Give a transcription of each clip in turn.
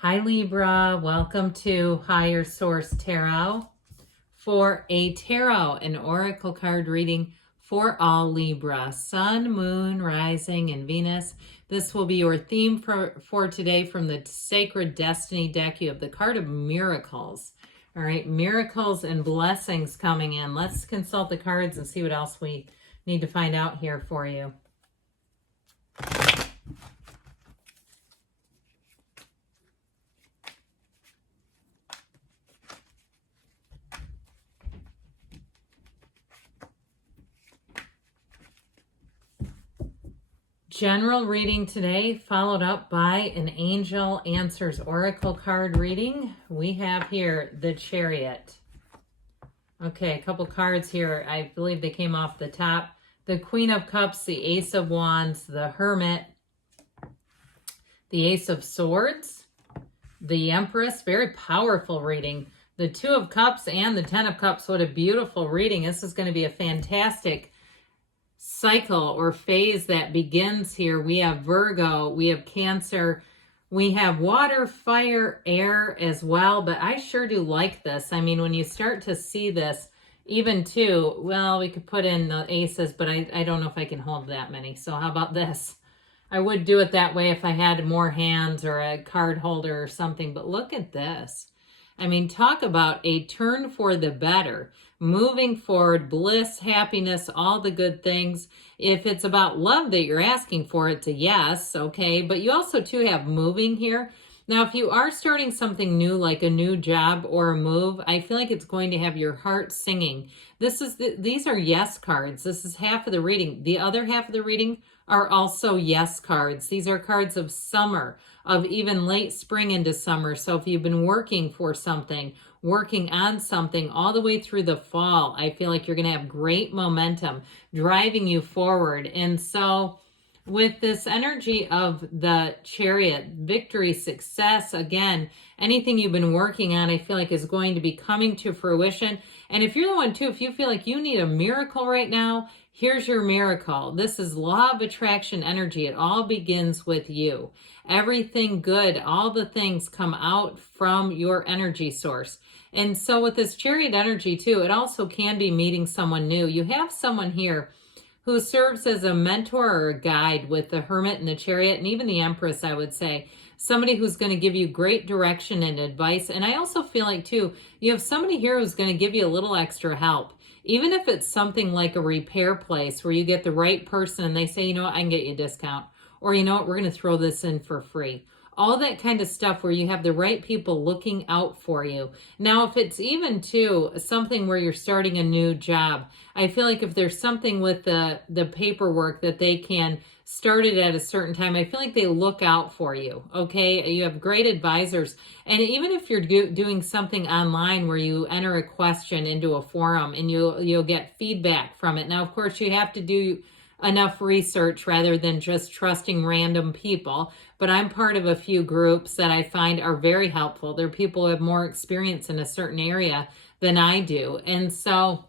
Hi Libra, welcome to Higher Source Tarot for a tarot and oracle card reading for all Libra, Sun, Moon, Rising, and Venus. This will be your theme for today from the Sacred Destiny deck. You have the card of miracles. All right, miracles and blessings coming in. Let's consult the cards and see what else we need to find out here for you. General reading today, followed up by an Angel Answers Oracle card reading. We have here the Chariot. Okay, a couple cards here. I believe they came off the top. The Queen of Cups, the Ace of Wands, the Hermit, the Ace of Swords, the Empress. Very powerful reading. The Two of Cups and the Ten of Cups. What a beautiful reading. This is going to be a fantastic cycle or phase that begins here. We have Virgo, we have Cancer, we have water, fire, air as well, but I sure do like this. I mean, when you start to see this, even too, well, we could put in the aces, but I don't know if I can hold that many. So how about this? I would do it that way if I had more hands or a card holder or something, but look at this. I mean, talk about a turn for the better, moving forward, bliss, happiness, all the good things. If it's about love that you're asking for, it's a yes, okay? But you also, too, have moving here. Now, if you are starting something new, like a new job or a move, I feel like it's going to have your heart singing. These are yes cards. This is half of the reading. The other half of the reading are also yes cards. These are cards of summer, of even late spring into summer. So if you've been working for something, working on something all the way through the fall, I feel like you're going to have great momentum driving you forward. And so with this energy of the Chariot, victory, success, again, anything you've been working on, I feel like is going to be coming to fruition. And if you're the one too, if you feel like you need a miracle right now, here's your miracle. This is law of attraction energy. It all begins with you. Everything good, all the things come out from your energy source. And so with this Chariot energy too, it also can be meeting someone new. You have someone here who serves as a mentor or a guide with the Hermit and the Chariot, and even the Empress, I would say. Somebody who's going to give you great direction and advice. And I also feel like, too, you have somebody here who's going to give you a little extra help. Even if it's something like a repair place where you get the right person and they say, you know what, I can get you a discount. Or, you know what, we're going to throw this in for free. All that kind of stuff where you have the right people looking out for you. Now, if it's even too something where you're starting a new job, I feel like if there's something with the paperwork that they can start it at a certain time, I feel like they look out for you, okay? You have great advisors. And even if you're doing something online where you enter a question into a forum and you'll get feedback from it. Now, of course, you have to do enough research rather than just trusting random people. But I'm part of a few groups that I find are very helpful. They're people who have more experience in a certain area than I do. And so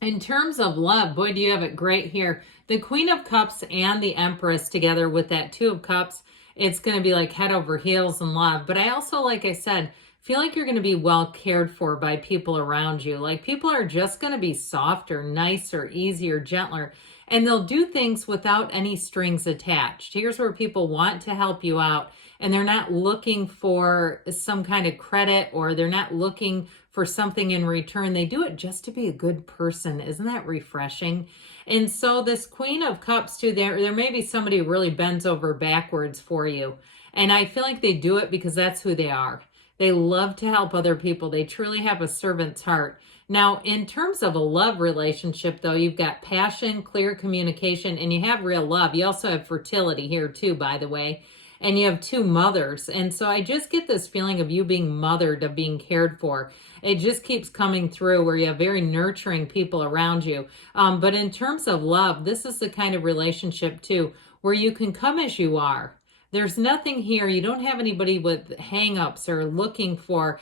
in terms of love, boy, do you have it great here. The Queen of Cups and the Empress together with that Two of Cups, it's going to be like head over heels in love. But I also, like I said, feel like you're going to be well cared for by people around you. Like people are just going to be softer, nicer, easier, gentler. And they'll do things without any strings attached. Here's where people want to help you out and they're not looking for some kind of credit or they're not looking for something in return. They do it just to be a good person. Isn't that refreshing? And so this Queen of Cups too, there may be somebody who really bends over backwards for you. And I feel like they do it because that's who they are. They love to help other people. They truly have a servant's heart. Now, in terms of a love relationship, though, you've got passion, clear communication, and you have real love. You also have fertility here, too, by the way. And you have two mothers. And so I just get this feeling of you being mothered, of being cared for. It just keeps coming through where you have very nurturing people around you. But in terms of love, this is the kind of relationship, too, where you can come as you are. There's nothing here. You don't have anybody with hang-ups or looking for,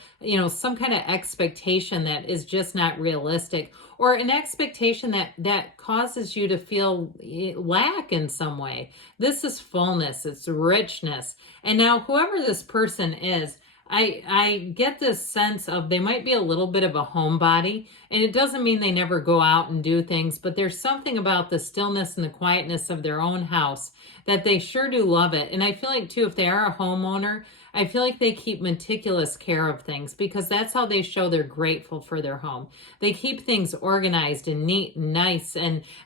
some kind of expectation that is just not realistic, or an expectation that causes you to feel lack in some way. This is fullness, it's richness. And now whoever this person is, I get this sense of they might be a little bit of a homebody, and it doesn't mean they never go out and do things, but there's something about the stillness and the quietness of their own house that they sure do love it. And I feel like too, if they are a homeowner, I feel like they keep meticulous care of things, because that's how they show they're grateful for their home. They keep things organized and neat and nice,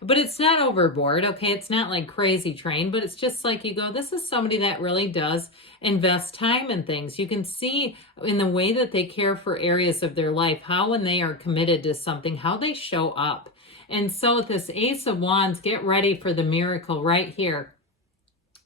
but it's not overboard, okay? It's not like Crazy Train, but it's just like you go, this is somebody that really does invest time in things. You can see in the way that they care for areas of their life, how when they are committed to something, how they show up. And so with this Ace of Wands, get ready for the miracle right here.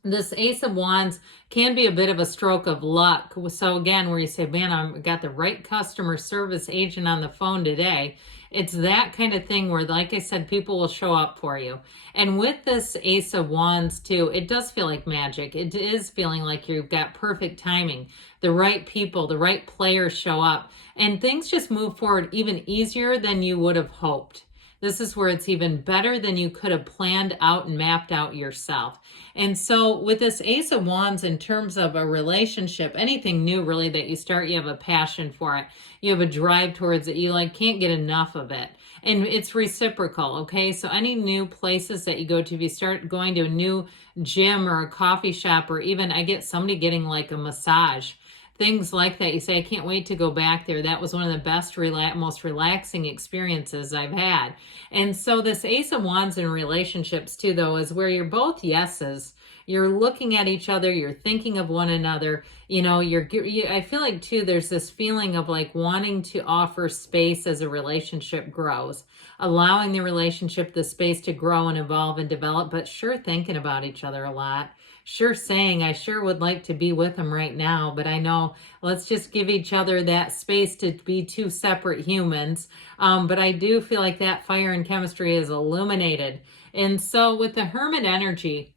This Ace of Wands can be a bit of a stroke of luck. So again, where you say, man, I got the right customer service agent on the phone today. It's that kind of thing where, like I said, people will show up for you. And with this Ace of Wands too, it does feel like magic. It is feeling like you've got perfect timing. The right people, the right players show up, and things just move forward even easier than you would have hoped. This is where it's even better than you could have planned out and mapped out yourself. And so with this Ace of Wands, in terms of a relationship, anything new really that you start, you have a passion for it. You have a drive towards it. You can't get enough of it. And it's reciprocal, okay? So any new places that you go to, if you start going to a new gym or a coffee shop, or even I get somebody getting like a massage, things like that. You say, I can't wait to go back there. That was one of the best, most relaxing experiences I've had. And so this Ace of Wands in relationships too, though, is where you're both yeses. You're looking at each other. You're thinking of one another. I feel like too, there's this feeling of like wanting to offer space as a relationship grows, allowing the relationship the space to grow and evolve and develop, but sure thinking about each other a lot. Sure saying, I sure would like to be with him right now, but I know, let's just give each other that space to be two separate humans. But I do feel like that fire and chemistry is illuminated. And so with the Hermit energy,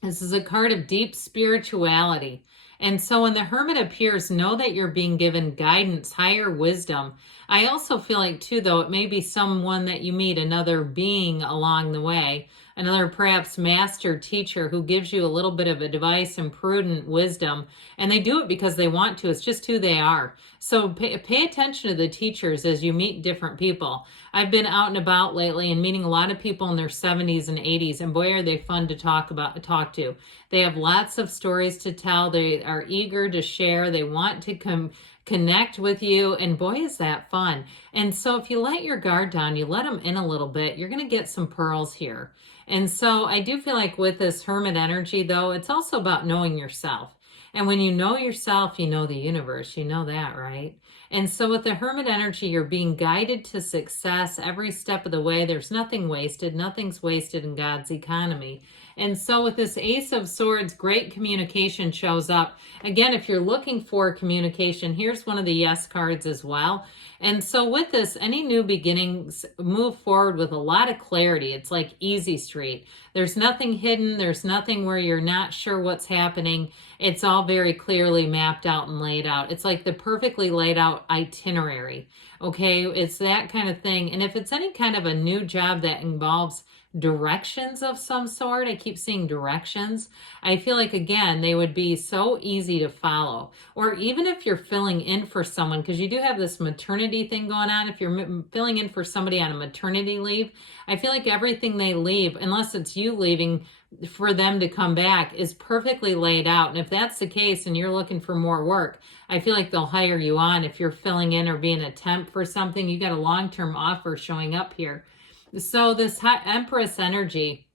this is a card of deep spirituality. And so when the Hermit appears, know that you're being given guidance, higher wisdom. I also feel like too, though, it may be someone that you meet, another being along the way, another perhaps master teacher who gives you a little bit of advice and prudent wisdom. And they do it because they want to. It's just who they are. So pay attention to the teachers as you meet different people. I've been out and about lately and meeting a lot of people in their 70s and 80s, and boy, are they fun to talk to. They have lots of stories to tell. They are eager to share. They want to connect with you, and boy, is that fun. And so if you let your guard down, you let them in a little bit, you're going to get some pearls here. And so I do feel like with this Hermit energy, though, it's also about knowing yourself. And when you know yourself, you know the universe. You know that, right? And so with the Hermit energy, you're being guided to success every step of the way. There's nothing wasted. Nothing's wasted in God's economy. And so with this Ace of Swords, great communication shows up. Again, if you're looking for communication, here's one of the yes cards as well. And so with this, any new beginnings move forward with a lot of clarity. It's like easy street. There's nothing hidden. There's nothing where you're not sure what's happening. It's all very clearly mapped out and laid out. It's like the perfectly laid out itinerary. Okay, it's that kind of thing. And if it's any kind of a new job that involves directions of some sort, I keep seeing directions, I feel like, again, they would be so easy to follow. Or even if you're filling in for someone, because you do have this maternity thing going on, if you're filling in for somebody on a maternity leave, I feel like everything they leave, unless it's you leaving for them to come back, is perfectly laid out. And if that's the case and you're looking for more work, I feel like they'll hire you on. If you're filling in or being a temp for something, you got a long-term offer showing up here. So this Empress energy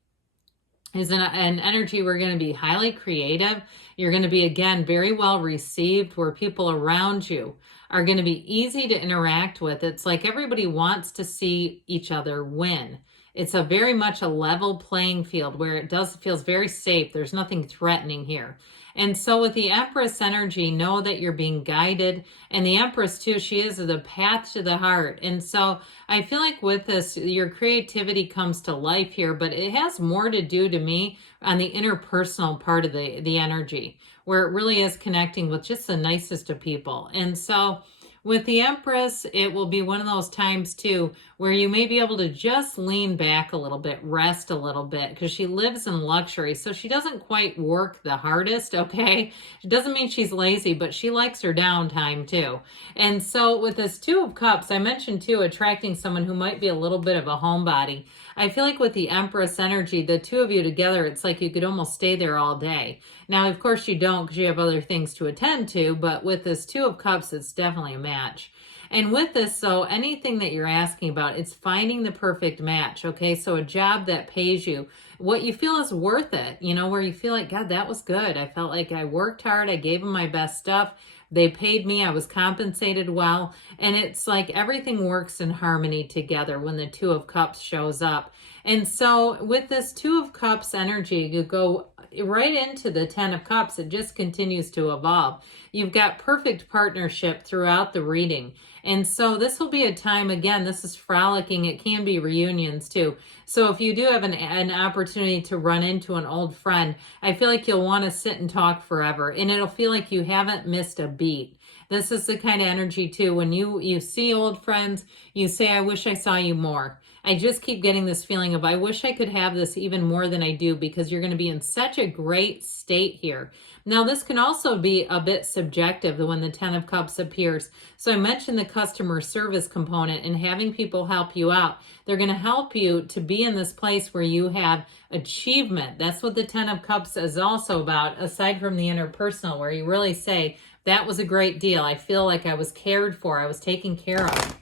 is an energy we're going to be highly creative. You're going to be, again, very well received, where people around you are going to be easy to interact with. It's like everybody wants to see each other win. It's a very much a level playing field where it feels very safe. There's nothing threatening here. And so with the Empress energy, know that you're being guided. And the Empress too, she is the path to the heart. And so I feel like with this, your creativity comes to life here, but it has more to do to me on the interpersonal part of the energy, where it really is connecting with just the nicest of people. And so with the Empress, it will be one of those times too where you may be able to just lean back a little bit, rest a little bit, because she lives in luxury. So she doesn't quite work the hardest, okay? It doesn't mean she's lazy, but she likes her downtime too. And so with this Two of Cups, I mentioned too, attracting someone who might be a little bit of a homebody. I feel like with the Empress energy, the two of you together, it's like you could almost stay there all day. Now, of course, you don't because you have other things to attend to, but with this Two of Cups, it's definitely a match. And with this, so anything that you're asking about, it's finding the perfect match, okay? So a job that pays you, what you feel is worth it, you know, where you feel like, God, that was good. I felt like I worked hard. I gave them my best stuff. They paid me. I was compensated well. And it's like everything works in harmony together when the Two of Cups shows up. And so with this Two of Cups energy, you go right into the Ten of Cups. It just continues to evolve. You've got perfect partnership throughout the reading. And so this will be a time, again, this is frolicking. It can be reunions too. So if you do have an opportunity to run into an old friend, I feel like you'll want to sit and talk forever. And it'll feel like you haven't missed a beat. This is the kind of energy too. When you see old friends, you say, I wish I saw you more. I just keep getting this feeling of, I wish I could have this even more than I do, because you're going to be in such a great state here. Now, this can also be a bit subjective when the Ten of Cups appears. So I mentioned the customer service component and having people help you out. They're going to help you to be in this place where you have achievement. That's what the Ten of Cups is also about, aside from the interpersonal, where you really say, that was a great deal. I feel like I was cared for. I was taken care of.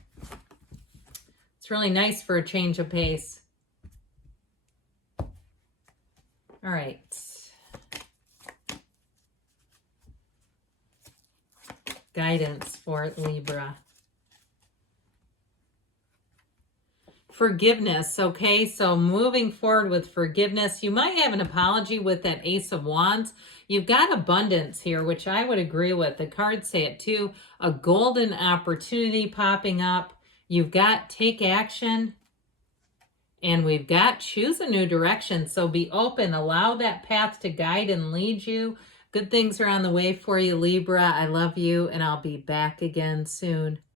It's really nice for a change of pace. All right. Guidance for Libra. Forgiveness, okay? So moving forward with forgiveness, you might have an apology with that Ace of Wands. You've got abundance here, which I would agree with. The cards say it too. A golden opportunity popping up. You've got take action. And we've got choose a new direction. So be open. Allow that path to guide and lead you. Good things are on the way for you, Libra. I love you, and I'll be back again soon.